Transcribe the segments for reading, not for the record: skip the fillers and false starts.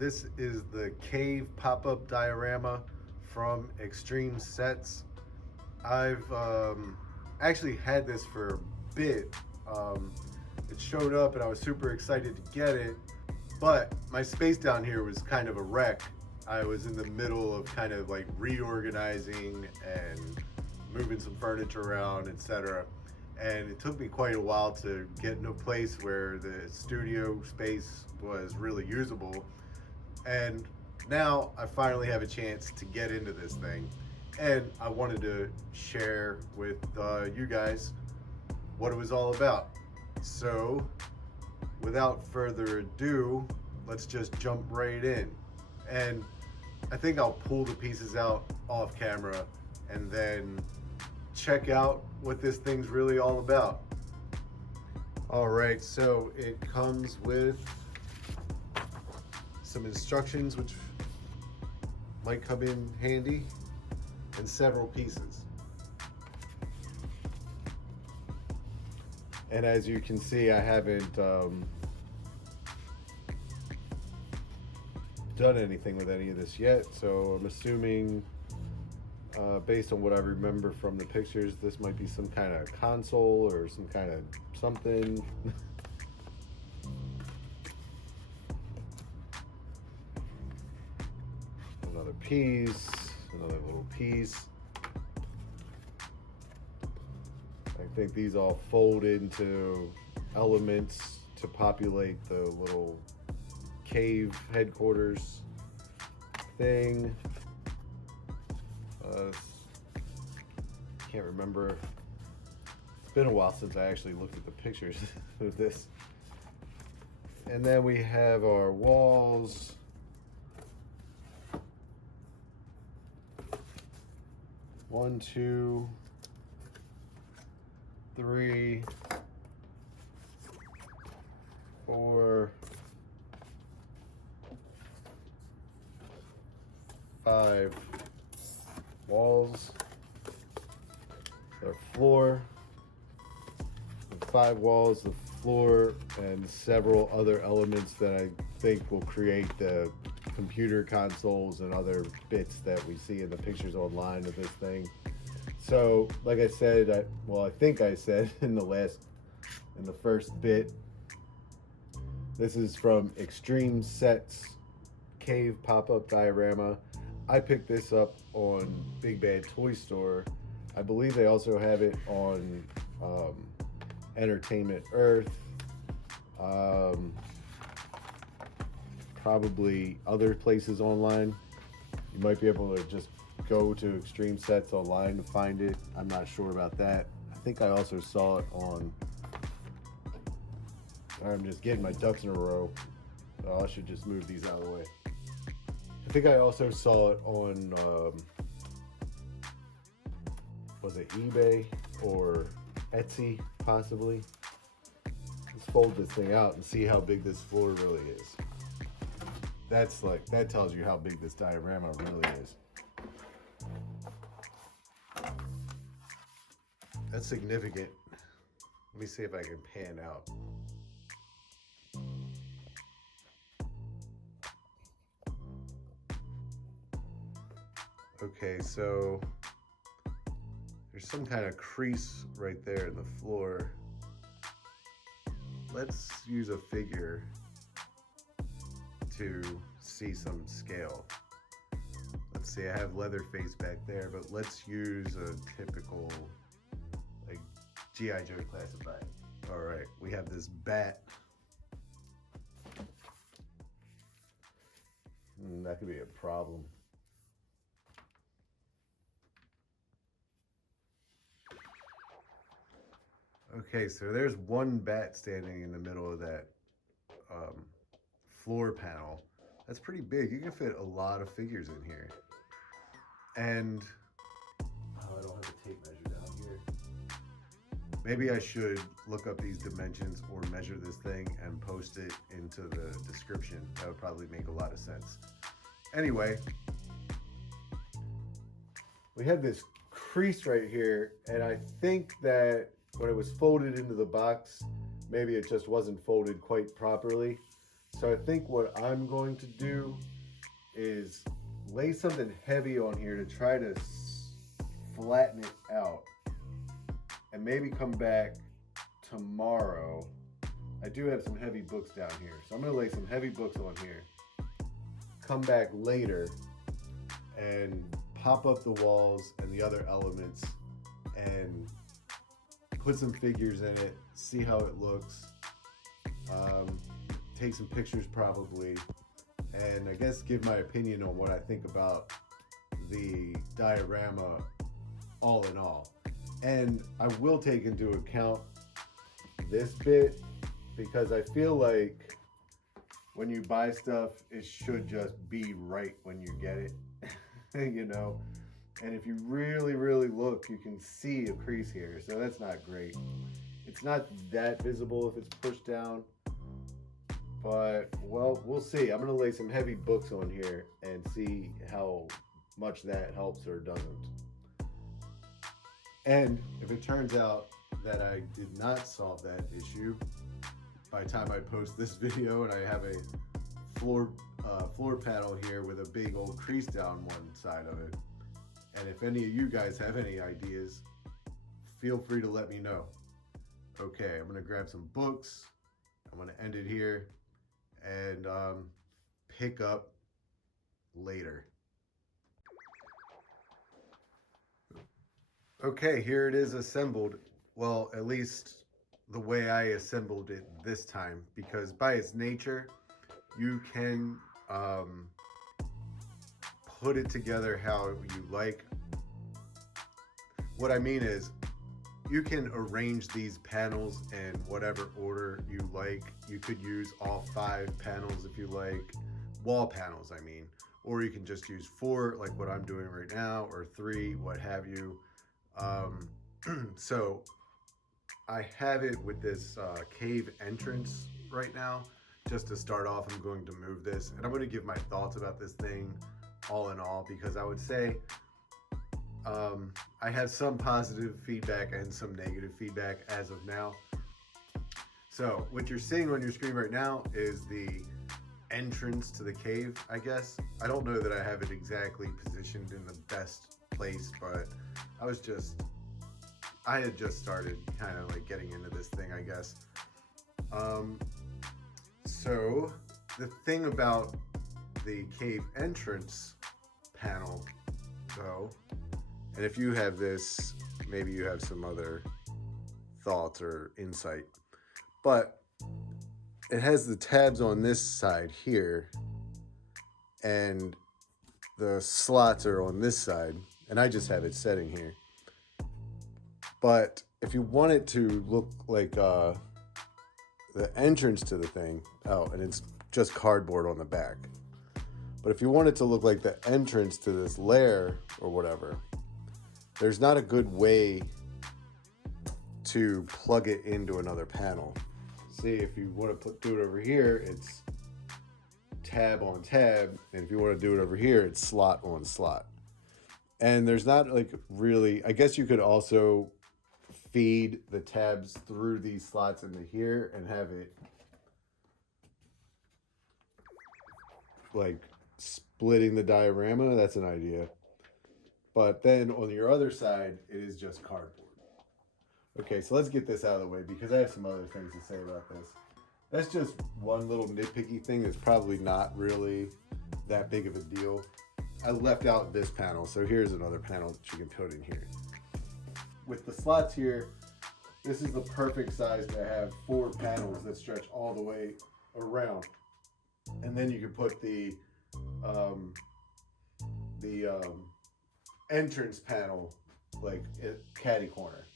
This is the cave pop-up diorama from Extreme Sets. I've actually had this for a bit. It showed up and I was super excited to get it, but my space down here was kind of a wreck. I was in the middle of kind of like reorganizing and moving some furniture around, etc. And it took me quite a while to get in a place where the studio space was really usable. And now I finally have a chance to get into this thing. And I wanted to share with you guys what it was all about. So, without further ado, let's just jump right in. And I think I'll pull the pieces out off camera and then check out what this thing's really all about. All right, so it comes with some instructions which might come in handy, and several pieces. And as you can see, I haven't done anything with any of this yet, so I'm assuming based on what I remember from the pictures, this might be some kind of console or some kind of something. Another piece, another little piece. I think these all fold into elements to populate the little cave headquarters thing. Can't remember. It's been a while since I actually looked at the pictures of this. And then we have our walls. One, two, three, four, five walls. The floor, the 5 walls, the floor, and several other elements that I think will create the computer consoles and other bits that we see in the pictures online of this thing. So, like I said, I think I said in the first bit, this is from Extreme Sets Cave Pop-Up Diorama. I picked this up on Big Bad Toy Store. I believe they also have it on Entertainment Earth, probably other places online. You might be able to just go to Extreme Sets online to find it. I'm not sure about that. I think I also saw it on, I'm just getting my ducks in a row. I should just move these out of the way. I think I also saw it on, was it eBay or Etsy, possibly? Let's fold this thing out and see how big this floor really is. That tells you how big this diorama really is. That's significant. Let me see if I can pan out. Okay, so there's some kind of crease right there in the floor. Let's use a figure to see some scale. Let's see, I have Leatherface back there, but let's use a typical like G.I. Joe classified. All right, we have this bat. That could be a problem. Okay, so there's one bat standing in the middle of that floor panel. That's pretty big. You can fit a lot of figures in here. And, oh, I don't have a tape measure down here. Maybe I should look up these dimensions or measure this thing and post it into the description. That would probably make a lot of sense. Anyway, we have this crease right here, and I think that when it was folded into the box, maybe it just wasn't folded quite properly. So I think what I'm going to do is lay something heavy on here to try to flatten it out, and maybe come back tomorrow. I do have some heavy books down here, so I'm going to lay some heavy books on here, come back later and pop up the walls and the other elements and put some figures in it, see how it looks, take some pictures probably, and I guess give my opinion on what I think about the diorama all in all. And I will take into account this bit, because I feel like when you buy stuff, it should just be right when you get it, you know? And if you really, really look, you can see a crease here, so that's not great. It's not that visible if it's pushed down, but, well, we'll see. I'm gonna lay some heavy books on here and see how much that helps or doesn't. And if it turns out that I did not solve that issue, by the time I post this video and I have a floor panel here with a big old crease down one side of it, and if any of you guys have any ideas, feel free to let me know. Okay, I'm gonna grab some books, I'm gonna end it here, and pick up later. Okay, here it is assembled. Well, at least the way I assembled it this time, because by its nature, you can put it together how you like. What I mean is, you can arrange these panels in whatever order you like. You could use all 5 panels if you like, wall panels I mean, or you can just use 4 like what I'm doing right now, or 3, what have you. So I have it with this cave entrance right now. Just to start off, I'm going to move this, and I'm going to give my thoughts about this thing all in all, because I would say I have some positive feedback and some negative feedback as of now. So what you're seeing on your screen right now is the entrance to the cave, I guess. I don't know that I have it exactly positioned in the best place, but I had just started kind of like getting into this thing, I guess. So the thing about the cave entrance panel though, and if you have this, maybe you have some other thoughts or insight, but it has the tabs on this side here, and the slots are on this side, and I just have it setting here. But if you want it to look like the entrance to the thing, oh, and it's just cardboard on the back. But if you want it to look like the entrance to this lair or whatever, there's not a good way to plug it into another panel. See, if you want to do it over here, it's tab on tab, and if you want to do it over here, it's slot on slot. And there's not like really, I guess you could also feed the tabs through these slots into here and have it like splitting the diorama. That's an idea. But then on your other side, it is just cardboard. Okay, so let's get this out of the way, because I have some other things to say about this. That's just one little nitpicky thing that's probably not really that big of a deal. I left out this panel, so here's another panel that you can put in here. With the slots here, this is the perfect size to have 4 panels that stretch all the way around. And then you can put the entrance panel like at caddy corner.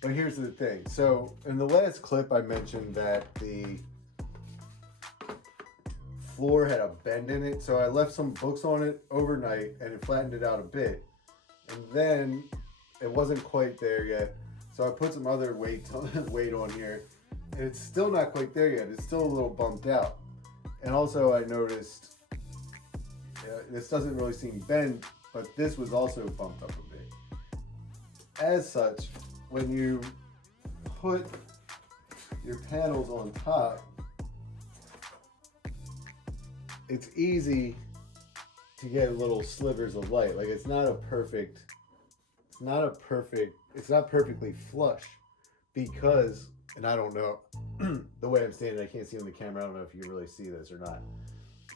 But here's the thing. So in the last clip, I mentioned that the floor had a bend in it. So I left some books on it overnight and it flattened it out a bit. And then it wasn't quite there yet. So I put some other weight on here, and it's still not quite there yet. It's still a little bumped out. And also I noticed this doesn't really seem bent, but this was also bumped up a bit. As such, when you put your panels on top, it's easy to get little slivers of light. Like it's not perfectly flush because, and I don't know, the way I'm standing, I can't see on the camera. I don't know if you can really see this or not,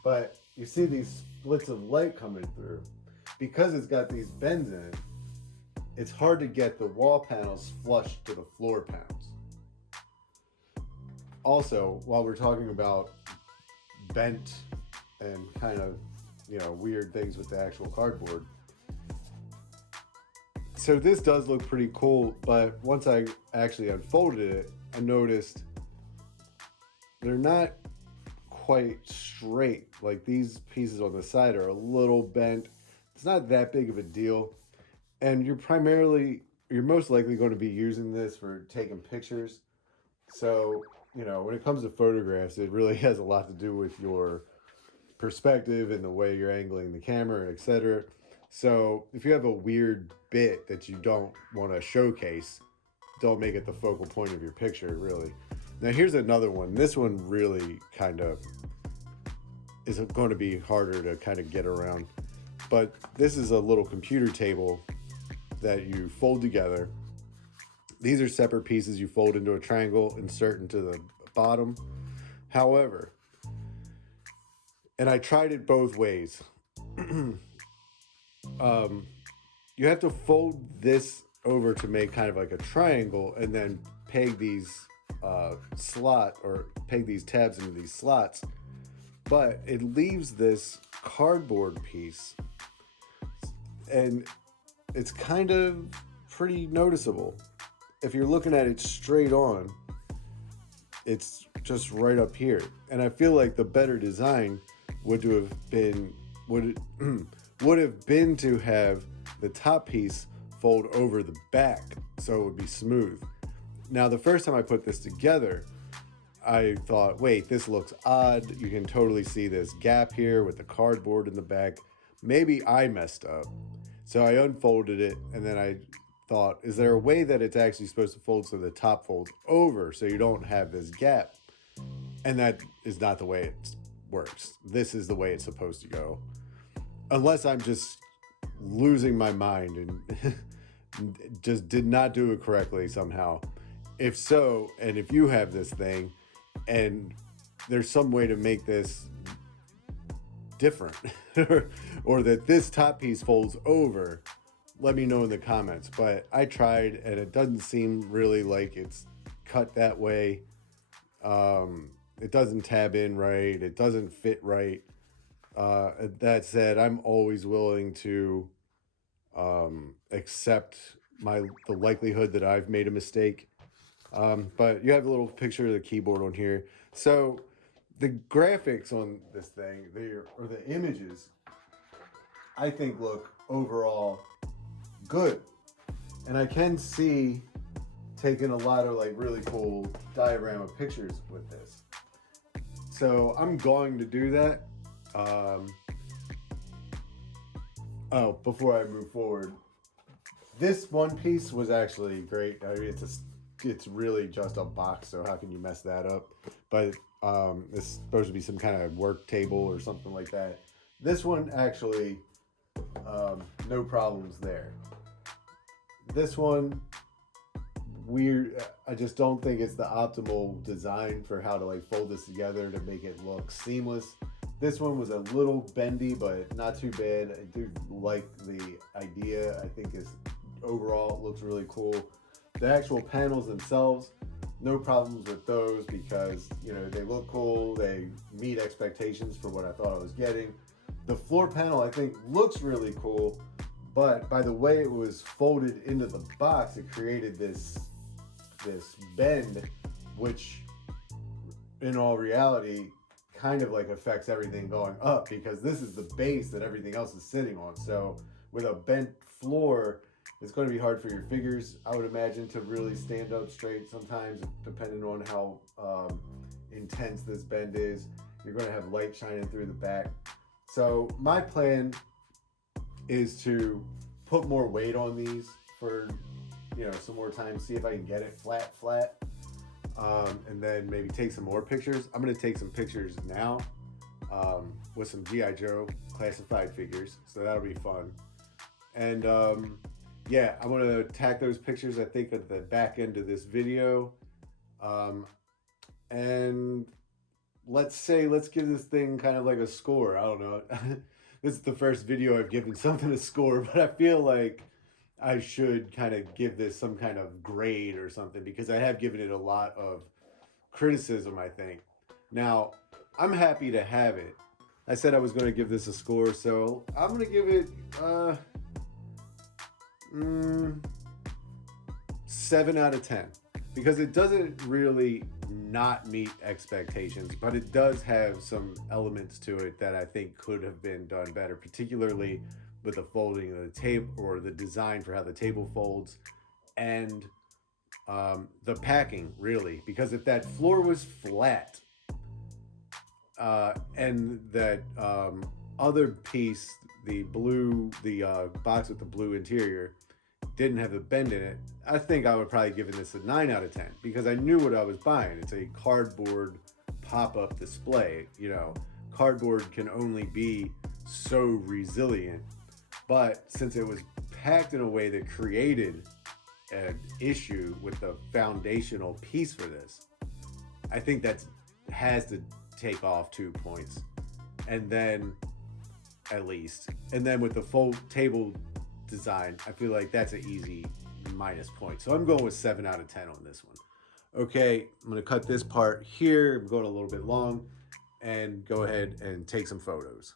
but you see these splits of light coming through. Because it's got these bends in it, it's hard to get the wall panels flush to the floor panels. Also, while we're talking about bent and kind of, weird things with the actual cardboard, so this does look pretty cool, but once I actually unfolded it, I noticed they're not quite straight. Like these pieces on the side are a little bent. It's not that big of a deal. And you're most likely going to be using this for taking pictures. So, when it comes to photographs, it really has a lot to do with your perspective and the way you're angling the camera, etc. So if you have a weird bit that you don't want to showcase, don't make it the focal point of your picture, really. Now here's another one. This one really kind of is going to be harder to kind of get around. But this is a little computer table that you fold together. These are separate pieces you fold into a triangle, insert into the bottom. However, and I tried it both ways. You have to fold this over to make kind of like a triangle and then peg these peg these tabs into these slots. But it leaves this cardboard piece, and it's kind of pretty noticeable. If you're looking at it straight on, it's just right up here. And I feel like the better design would have been to have the top piece fold over the back so it would be smooth. Now, the first time I put this together, I thought, wait, this looks odd. You can totally see this gap here with the cardboard in the back. Maybe I messed up. So I unfolded it, and then I thought, is there a way that it's actually supposed to fold so the top folds over so you don't have this gap? And that is not the way it works. This is the way it's supposed to go. Unless I'm just losing my mind and just did not do it correctly somehow. If so, and if you have this thing and there's some way to make this different or that this top piece folds over, let me know in the comments. But I tried and it doesn't seem really like it's cut that way. It doesn't tab in right. It doesn't fit right. That said, I'm always willing to accept the likelihood that I've made a mistake. But you have a little picture of the keyboard on here. So the graphics on this thing, or the images, I think look overall good. And I can see taking a lot of like really cool diorama pictures with this. So I'm going to do that. Before I move forward, this one piece was actually great. I mean, it's really just a box, so how can you mess that up? But it's supposed to be some kind of work table or something like that. This one actually, no problems there. This one, weird. I just don't think it's the optimal design for how to like fold this together to make it look seamless. This one was a little bendy, but not too bad. I do like the idea. I think overall it looks really cool. The actual panels themselves, no problems with those because, they look cool. They meet expectations for what I thought I was getting. The floor panel, I think, looks really cool, but by the way it was folded into the box, it created this bend, which in all reality kind of like affects everything going up because this is the base that everything else is sitting on. So with a bent floor, it's going to be hard for your figures, I would imagine, to really stand up straight sometimes, depending on how intense this bend is. You're going to have light shining through the back. So my plan is to put more weight on these for, some more time, see if I can get it flat. And then maybe take some more pictures. I'm going to take some pictures now with some G.I. Joe classified figures. So that'll be fun. And yeah, I'm going to tack those pictures, I think, at the back end of this video. And let's give this thing kind of like a score. I don't know. This is the first video I've given something a score, but I feel like I should kind of give this some kind of grade or something, because I have given it a lot of criticism, I think. Now, I'm happy to have it. I said I was going to give this a score, so I'm going to give it 7 out of 10, because it doesn't really not meet expectations, but it does have some elements to it that I think could have been done better, particularly with the folding of the table, or the design for how the table folds, and the packing, really. Because if that floor was flat, and that other piece, the box with the blue interior, didn't have a bend in it, I think I would probably give this a 9 out of 10, because I knew what I was buying. It's a cardboard pop-up display. You know, cardboard can only be so resilient, but since it was packed in a way that created an issue with the foundational piece for this, I think that has to take off 2 points, and then at least, and then with the full table design, I feel like that's an easy minus point. So I'm going with 7 out of 10 on this one. Okay, I'm going to cut this part here. I'm going a little bit long, and go ahead and take some photos.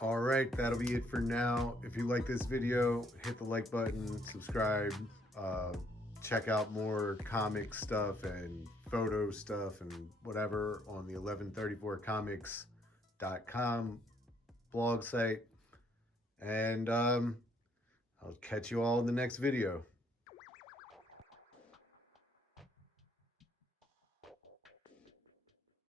All right, that'll be it for now. If you like this video, hit the like button, subscribe, check out more comic stuff and photo stuff and whatever on the 1134comics.com blog site. And I'll catch you all in the next video.